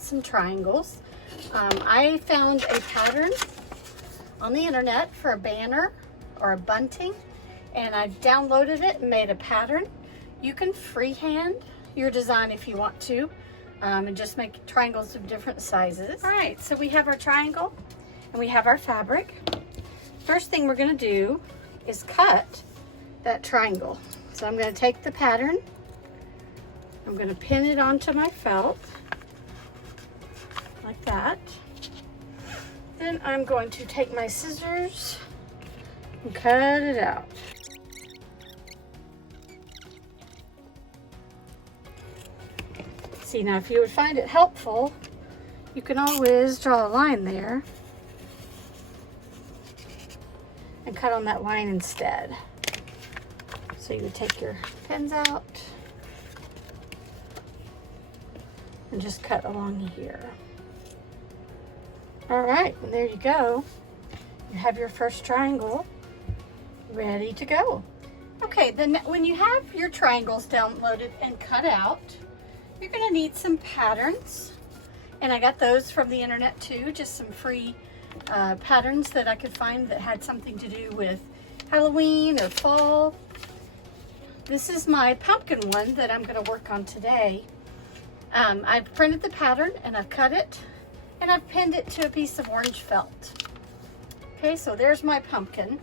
out some triangles. I found a pattern on the internet for a banner or a bunting, and I've downloaded it and made a pattern. You can freehand your design if you want to, and just make triangles of different sizes. All right, so we have our triangle and we have our fabric. First thing we're gonna do is cut that triangle. So I'm gonna take the pattern, I'm gonna pin it onto my felt, like that. Then I'm going to take my scissors and cut it out. See, now if you would find it helpful, you can always draw a line there and cut on that line instead. So you would take your pins out and just cut along here. All right, and there you go. You have your first triangle ready to go. Okay, then when you have your triangles downloaded and cut out, you're gonna need some patterns. And I got those from the internet too, just some free patterns that I could find that had something to do with Halloween or fall. This is my pumpkin one that I'm gonna work on today. I've printed the pattern and I've cut it and I've pinned it to a piece of orange felt. Okay, so there's my pumpkin.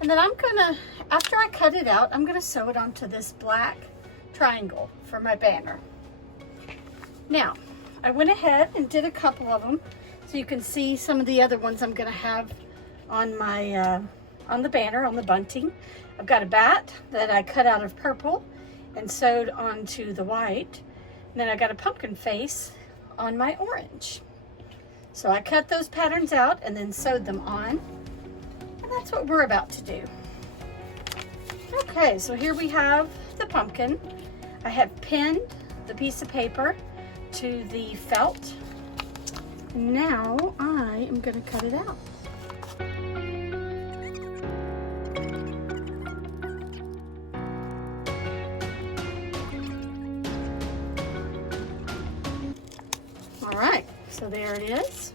And then I'm gonna, after I cut it out, I'm gonna sew it onto this black triangle for my banner. Now, I went ahead and did a couple of them so you can see some of the other ones I'm gonna have on my, on the banner, on the bunting. I've got a bat that I cut out of purple and sewed onto the white. And then I got a pumpkin face on my orange. So I cut those patterns out and then sewed them on. And that's what we're about to do. Okay, so here we have the pumpkin. I have pinned the piece of paper to the felt. Now I am going to cut it out. All right, so there it is.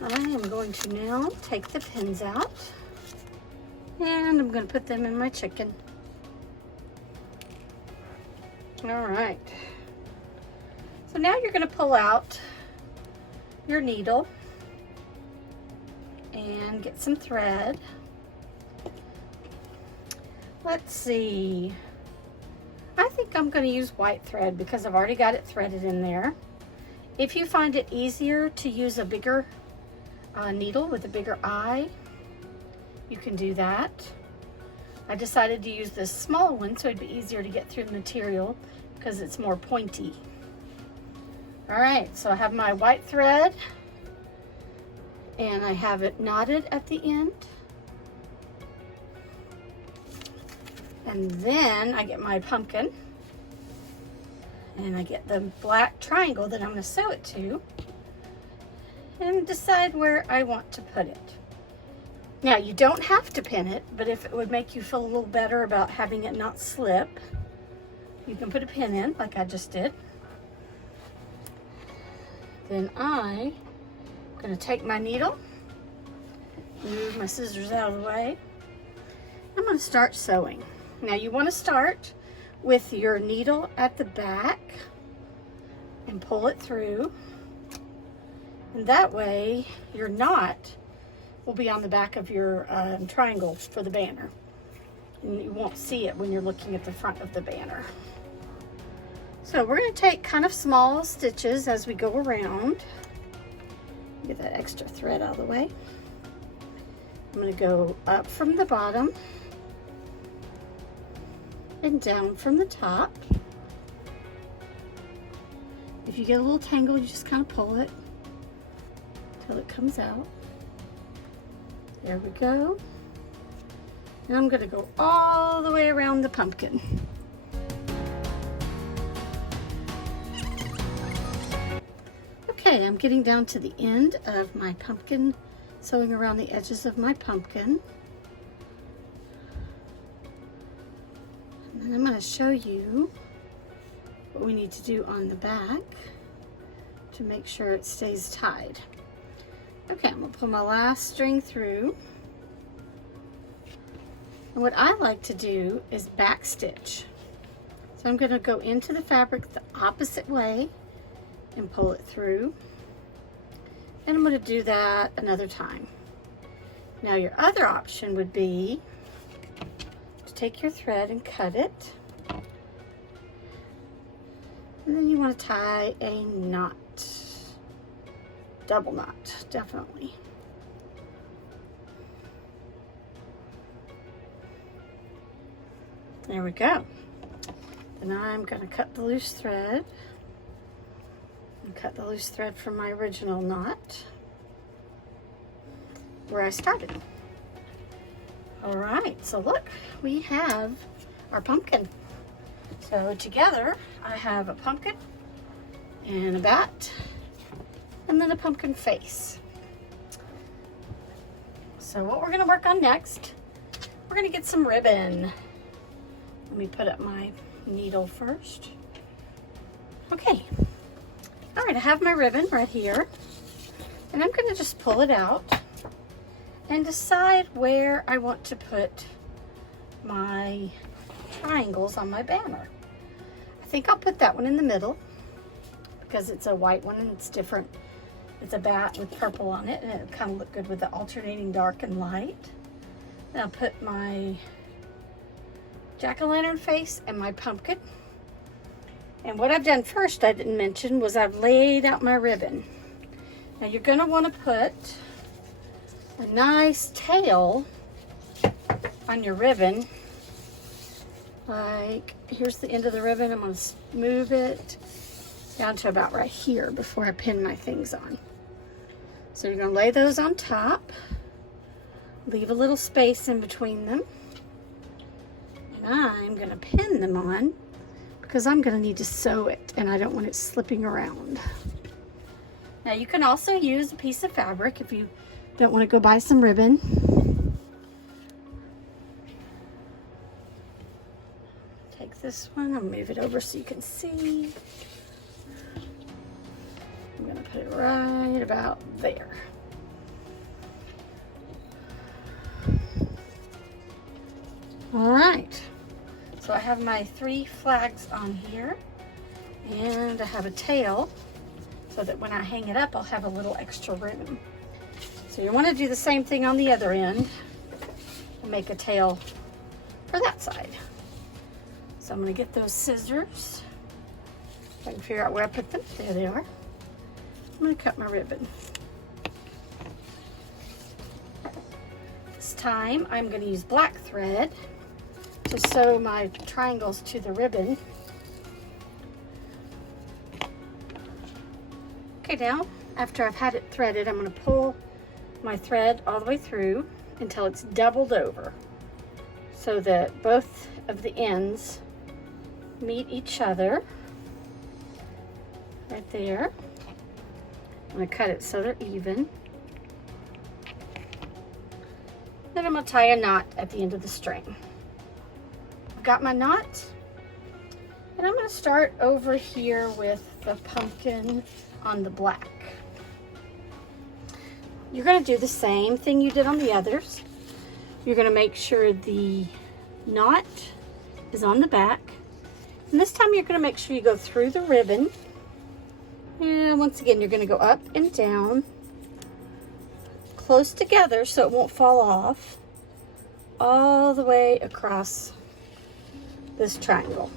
I am going to now take the pins out and I'm going to put them in my chicken. All right. So now you're going to pull out your needle and get some thread. Let's see. I think I'm going to use white thread because I've already got it threaded in there. If you find it easier to use a bigger needle with a bigger eye, you can do that. I decided to use this small one so it'd be easier to get through the material because it's more pointy. All right, so I have my white thread and I have it knotted at the end. And then I get my pumpkin and I get the black triangle that I'm going to sew it to and decide where I want to put it. Now, you don't have to pin it, but if it would make you feel a little better about having it not slip, you can put a pin in like I just did. Then I'm going to take my needle, move my scissors out of the way. I'm going to start sewing. Now you want to start with your needle at the back and pull it through. And that way your knot will be on the back of your triangle for the banner. And you won't see it when you're looking at the front of the banner. So we're going to take kind of small stitches as we go around. Get that extra thread out of the way. I'm going to go up from the bottom and down from the top. If you get a little tangle, you just kind of pull it till it comes out. There we go. And I'm going to go all the way around the pumpkin. Okay, I'm getting down to the end of my pumpkin, sewing around the edges of my pumpkin. And then I'm going to show you what we need to do on the back to make sure it stays tied. Okay, I'm gonna pull my last string through. And what I like to do is back stitch. So I'm gonna go into the fabric the opposite way and pull it through. And I'm gonna do that another time. Now your other option would be to take your thread and cut it. And then you want to tie a knot, double knot, definitely. There we go. Then I'm going to cut the loose thread and cut the loose thread from my original knot where I started. All right, so look, we have our pumpkin. So together I have a pumpkin and a bat and then a pumpkin face. So what we're going to work on next, we're going to get some ribbon. Let me put up my needle first. Okay. All right, I have my ribbon right here and I'm going to just pull it out and decide where I want to put my triangles on my banner. I think I'll put that one in the middle because it's a white one and it's different. It's a bat with purple on it and it'll kind of look good with the alternating dark and light. Then I'll put my jack-o'-lantern face and my pumpkin. And what I've done first, I didn't mention, was I've laid out my ribbon. Now you're going to want to put a nice tail on your ribbon. Like, here's the end of the ribbon. I'm going to move it down to about right here before I pin my things on. So you're going to lay those on top. Leave a little space in between them. And I'm going to pin them on because I'm going to need to sew it and I don't want it slipping around. Now you can also use a piece of fabric if you don't want to go buy some ribbon. Take this one, I'll move it over so you can see. I'm going to put it right about there. All right, so I have my 3 flags on here and I have a tail so that when I hang it up, I'll have a little extra room. So you want to do the same thing on the other end and make a tail for that side. So I'm going to get those scissors. If I can figure out where I put them. There they are. I'm going to cut my ribbon. This time I'm going to use black thread to sew my triangles to the ribbon. Okay, now after I've had it threaded, I'm going to pull my thread all the way through until it's doubled over so that both of the ends meet each other right there. I'm going to cut it so they're even. Then I'm going to tie a knot at the end of the string. I've got my knot and I'm going to start over here with the pumpkin on the black. You're going to do the same thing you did on the others. You're going to make sure the knot is on the back. And this time you're going to make sure you go through the ribbon. And once again, you're going to go up and down, close together so it won't fall off, all the way across this triangle.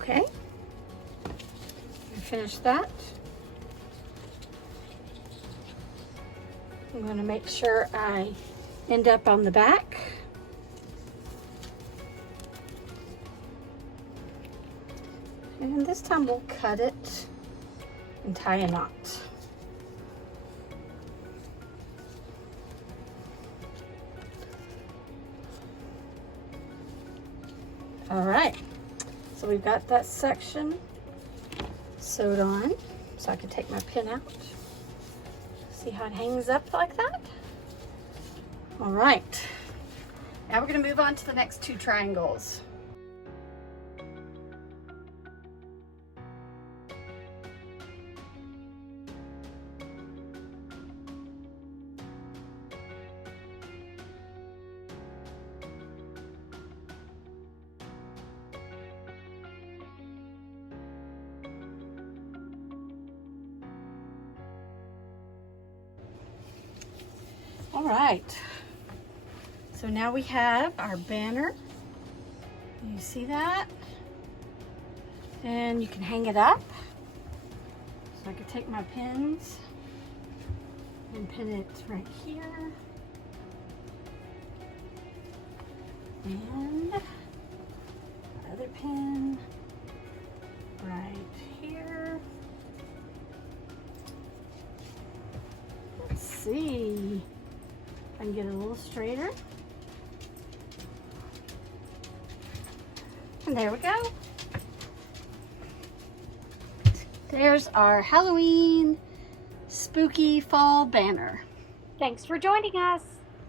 Okay, finish that. I'm going to make sure I end up on the back. And this time we'll cut it and tie a knot. All right, so we've got that section sewed on, so I can take my pin out. See how it hangs up like that? All right, now we're gonna move on to the next 2 triangles. All right, so now we have our banner. You see that? And you can hang it up. So I could take my pins and pin it right here. And other pin right here. Let's see. I can get it a little straighter. And there we go. There's our Halloween spooky fall banner. Thanks for joining us.